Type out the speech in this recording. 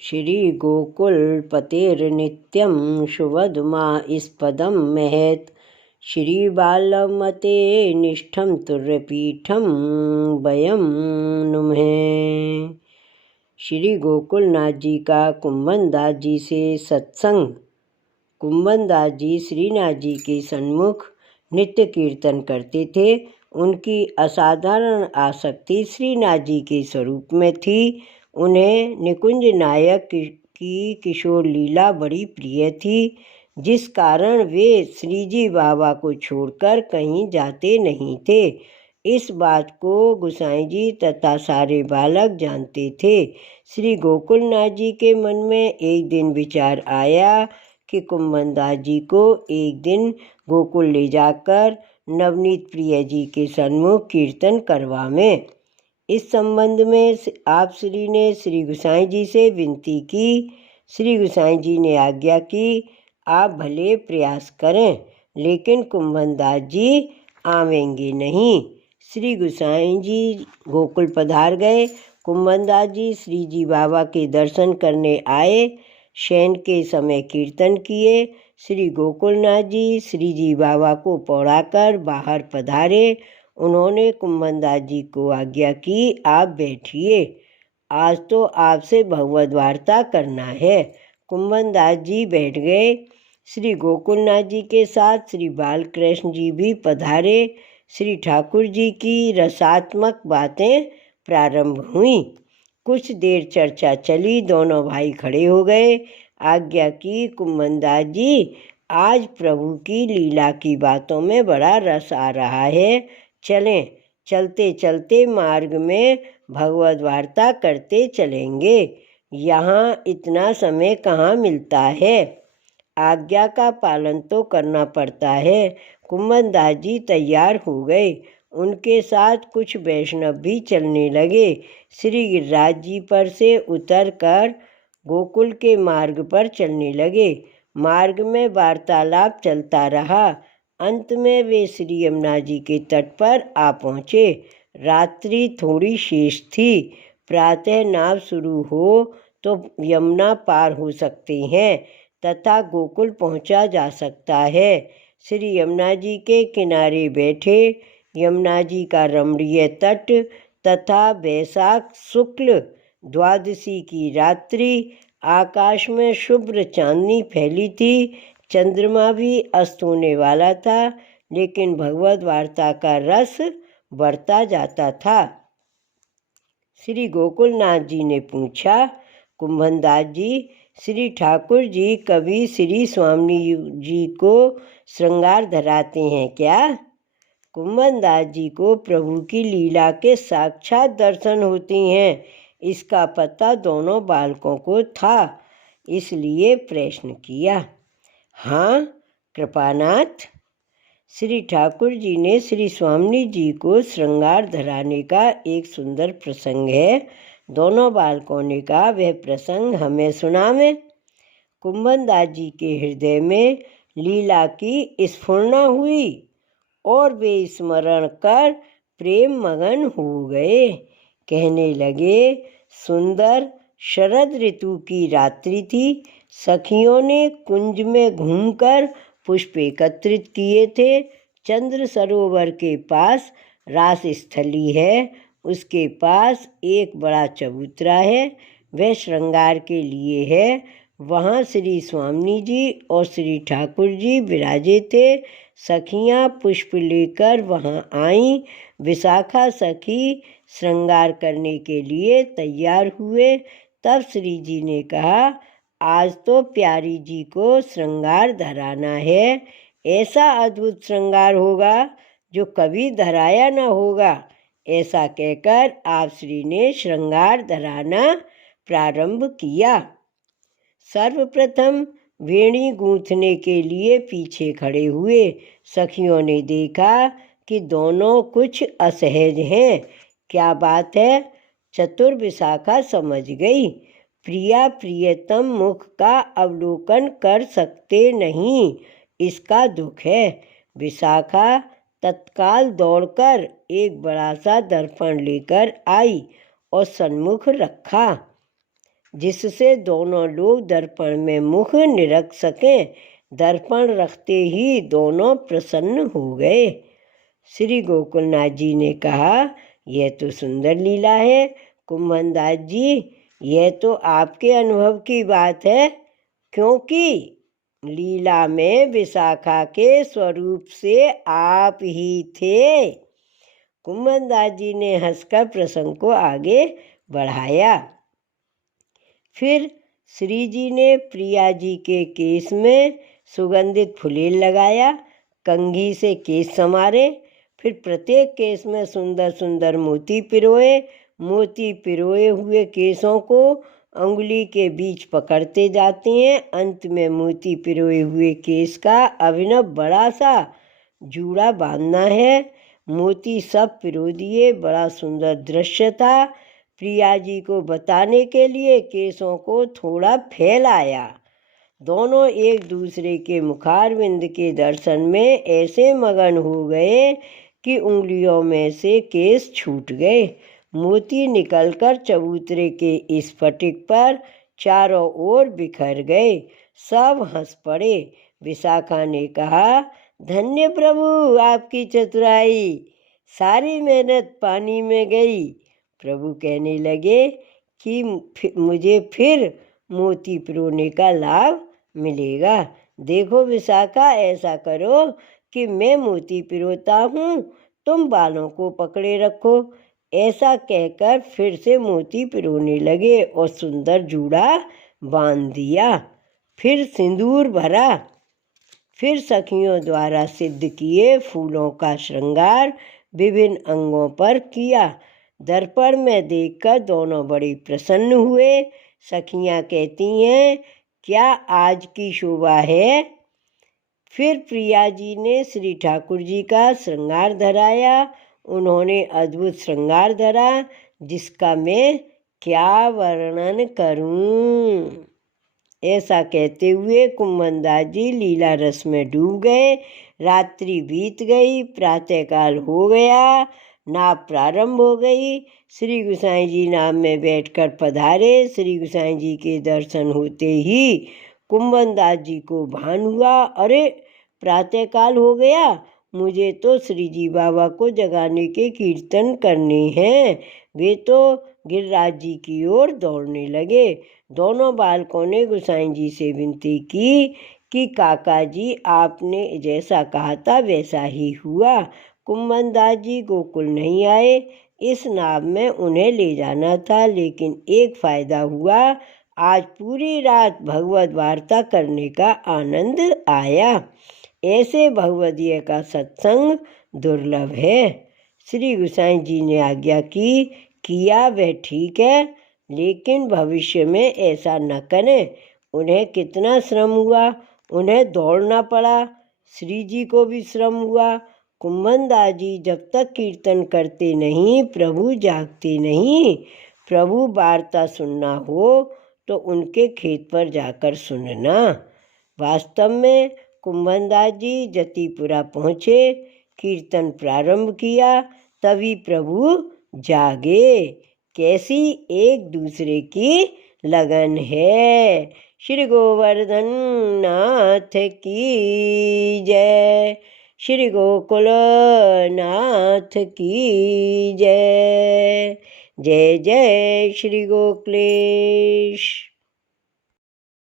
श्री गोकुलपतेर्नित्यं शुभदमा इस्पदं महत् श्रीबालमते निष्ठं तुर्यपीठं वयं नुमहे। श्री गोकुलनाथ जी का कुंभनदास जी से सत्संग। कुंभनदास जी श्रीनाथ जी के सन्मुख नित्य कीर्तन करते थे। उनकी असाधारण आसक्ति श्रीनाथ जी के स्वरूप में थी। उन्हें निकुंज नायक की किशोर लीला बड़ी प्रिय थी, जिस कारण वे श्रीजी बाबा को छोड़कर कहीं जाते नहीं थे। इस बात को गोसाई जी तथा सारे बालक जानते थे। श्री गोकुलनाथ जी के मन में एक दिन विचार आया कि कुंभनदास जी को एक दिन गोकुल ले जाकर नवनीत प्रिय जी के सन्मुख कीर्तन करवावें। इस संबंध में आप श्री ने श्री गोसाई जी से विनती की। श्री गोसाई जी ने आज्ञा की, आप भले प्रयास करें, लेकिन कुंभनदास जी आवेंगे नहीं। श्री गोसाई जी गोकुल पधार गए। कुंभनदास जी श्री जी बाबा के दर्शन करने आए। शयन के समय कीर्तन किए। श्री गोकुलनाथ जी श्री जी बाबा को पौड़ाकर बाहर पधारे। उन्होंने कुंभनदास जी को आज्ञा की, आप बैठिए, आज तो आपसे भगवद वार्ता करना है। कुंभनदास जी बैठ गए। श्री गोकुलनाथ जी के साथ श्री बालकृष्ण जी भी पधारे। श्री ठाकुर जी की रसात्मक बातें प्रारंभ हुई। कुछ देर चर्चा चली। दोनों भाई खड़े हो गए। आज्ञा की, कुंभनदास जी, आज प्रभु की लीला की बातों में बड़ा रस आ रहा है। चलें, चलते चलते मार्ग में भगवद वार्ता करते चलेंगे। यहाँ इतना समय कहाँ मिलता है। आज्ञा का पालन तो करना पड़ता है। कुंभनदास जी तैयार हो गए। उनके साथ कुछ वैष्णव भी चलने लगे। श्री गिरिराज जी पर से उतरकर गोकुल के मार्ग पर चलने लगे। मार्ग में वार्तालाप चलता रहा। अंत में वे श्री यमुना जी के तट पर आ पहुँचे। रात्रि थोड़ी शेष थी। प्रातः नाव शुरू हो तो यमुना पार हो सकते हैं तथा गोकुल पहुँचा जा सकता है। श्री यमुना जी के किनारे बैठे। यमुना जी का रमणीय तट तथा वैशाख शुक्ल द्वादशी की रात्रि। आकाश में शुभ्र चांदनी फैली थी। चंद्रमा भी अस्त होने वाला था, लेकिन भगवद वार्ता का रस बढ़ता जाता था। श्री गोकुलनाथ जी ने पूछा, कुंभनदास जी, श्री ठाकुर जी कभी श्री स्वामी जी को श्रृंगार धराते हैं क्या? कुंभनदास जी को प्रभु की लीला के साक्षात दर्शन होते हैं, इसका पता दोनों बालकों को था, इसलिए प्रश्न किया। हाँ कृपानाथ, श्री ठाकुर जी ने श्री स्वामी जी को श्रृंगार धराने का एक सुंदर प्रसंग है। दोनों बालकों ने कहा, वह प्रसंग हमें सुनावें। कुंभनदास जी के हृदय में लीला की स्फुरना हुई और वे स्मरण कर प्रेम मगन हो गए। कहने लगे, सुंदर शरद ऋतु की रात्रि थी। सखियों ने कुंज में घूमकर पुष्प एकत्रित किए थे। चंद्र सरोवर के पास रास स्थली है। उसके पास एक बड़ा चबूतरा है, वह श्रृंगार के लिए है। वहाँ श्री स्वामी जी और श्री ठाकुर जी विराजे थे। सखियाँ पुष्प लेकर वहाँ आईं। विशाखा सखी श्रृंगार करने के लिए तैयार हुए। तब श्री जी ने कहा, आज तो प्यारी जी को श्रृंगार धराना है। ऐसा अद्भुत श्रृंगार होगा जो कभी धराया न होगा। ऐसा कहकर आप श्री ने श्रृंगार धराना प्रारंभ किया। सर्वप्रथम वेणी गूंथने के लिए पीछे खड़े हुए। सखियों ने देखा कि दोनों कुछ असहज हैं। क्या बात है? चतुर विशाखा समझ गई। प्रिया प्रियतम मुख का अवलोकन कर सकते नहीं, इसका दुख है। विशाखा तत्काल दौड़कर एक बड़ा सा दर्पण लेकर आई और सन्मुख रखा। जिससे दोनों लोग दर्पण में मुख निरख सकें। दर्पण रखते ही दोनों प्रसन्न हो गए। श्री गोकुलनाथ जी ने कहा, यह तो सुंदर लीला है कुंभनदास जी, यह तो आपके अनुभव की बात है, क्योंकि लीला में विशाखा के स्वरूप से आप ही थे। कुंभनदास जी ने हंसकर प्रसंग को आगे बढ़ाया। फिर श्री जी ने प्रिया जी के केस में सुगंधित फुलेल लगाया, कंघी से केस संवारे, फिर प्रत्येक केस में सुंदर सुंदर मोती पिरोए। मोती पिरोए हुए केसों को अंगुली के बीच पकड़ते जाते हैं। अंत में मोती पिरोए हुए केस का अभिनव बड़ा सा जूड़ा बांधना है। मोती सब पिरो दिए। बड़ा सुंदर दृश्य था। प्रिया जी को बताने के लिए केसों को थोड़ा फैलाया। दोनों एक दूसरे के मुखारविंद के दर्शन में ऐसे मगन हो गए कि उंगलियों में से केस छूट गए। मोती निकलकर चबूतरे के स्फटिक पर चारों ओर बिखर गए। सब हंस पड़े। विशाखा ने कहा, धन्य प्रभु, आपकी चतुराई, सारी मेहनत पानी में गई। प्रभु कहने लगे कि मुझे फिर मोती पिरोने का लाभ मिलेगा। देखो विशाखा, ऐसा करो कि मैं मोती पिरोता हूँ, तुम बालों को पकड़े रखो। ऐसा कहकर फिर से मोती पिरोने लगे और सुंदर जूड़ा बांध दिया। फिर सिंदूर भरा। फिर सखियों द्वारा सिद्ध किए फूलों का श्रृंगार विभिन्न अंगों पर किया। दर्पण में देखकर दोनों बड़ी प्रसन्न हुए। सखियां कहती हैं, क्या आज की शोभा है। फिर प्रिया जी ने श्री ठाकुर जी का श्रृंगार धराया। उन्होंने अद्भुत श्रृंगार धरा, जिसका मैं क्या वर्णन करूं। ऐसा कहते हुए कुंभनदास जी लीला रस में डूब गए। रात्रि बीत गई, प्रातःकाल हो गया, नाव प्रारंभ हो गई। श्री गोसाई जी नाव में बैठकर पधारे। श्री गोसाई जी के दर्शन होते ही कुंभनदास जी को भान हुआ, अरे प्रातःकाल हो गया, मुझे तो श्री जी बाबा को जगाने के कीर्तन करने हैं। वे तो गिरिराज जी की ओर दौड़ने लगे। दोनों बालकों ने गोसाई जी से विनती की कि काका जी, आपने जैसा कहा था वैसा ही हुआ। कुंभनदास जी गोकुल नहीं आए। इस नाव में उन्हें ले जाना था, लेकिन एक फायदा हुआ, आज पूरी रात भगवत वार्ता करने का आनंद आया। ऐसे भगवदीय का सत्संग दुर्लभ है। श्री गोसाई जी ने आज्ञा की, किया वह ठीक है, लेकिन भविष्य में ऐसा न करें। उन्हें कितना श्रम हुआ, उन्हें दौड़ना पड़ा, श्री जी को भी श्रम हुआ। कुंभनदास जी जब तक कीर्तन करते नहीं, प्रभु जागते नहीं। प्रभु वार्ता सुनना हो तो उनके खेत पर जाकर सुनना। वास्तव में कुंभनदास जी जतिपुरा पहुँचे, कीर्तन प्रारंभ किया, तभी प्रभु जागे। कैसी एक दूसरे की लगन है। श्री गोवर्धन नाथ की जय। श्री गोकुल नाथ की जय। जय जय श्री गोकुलेश।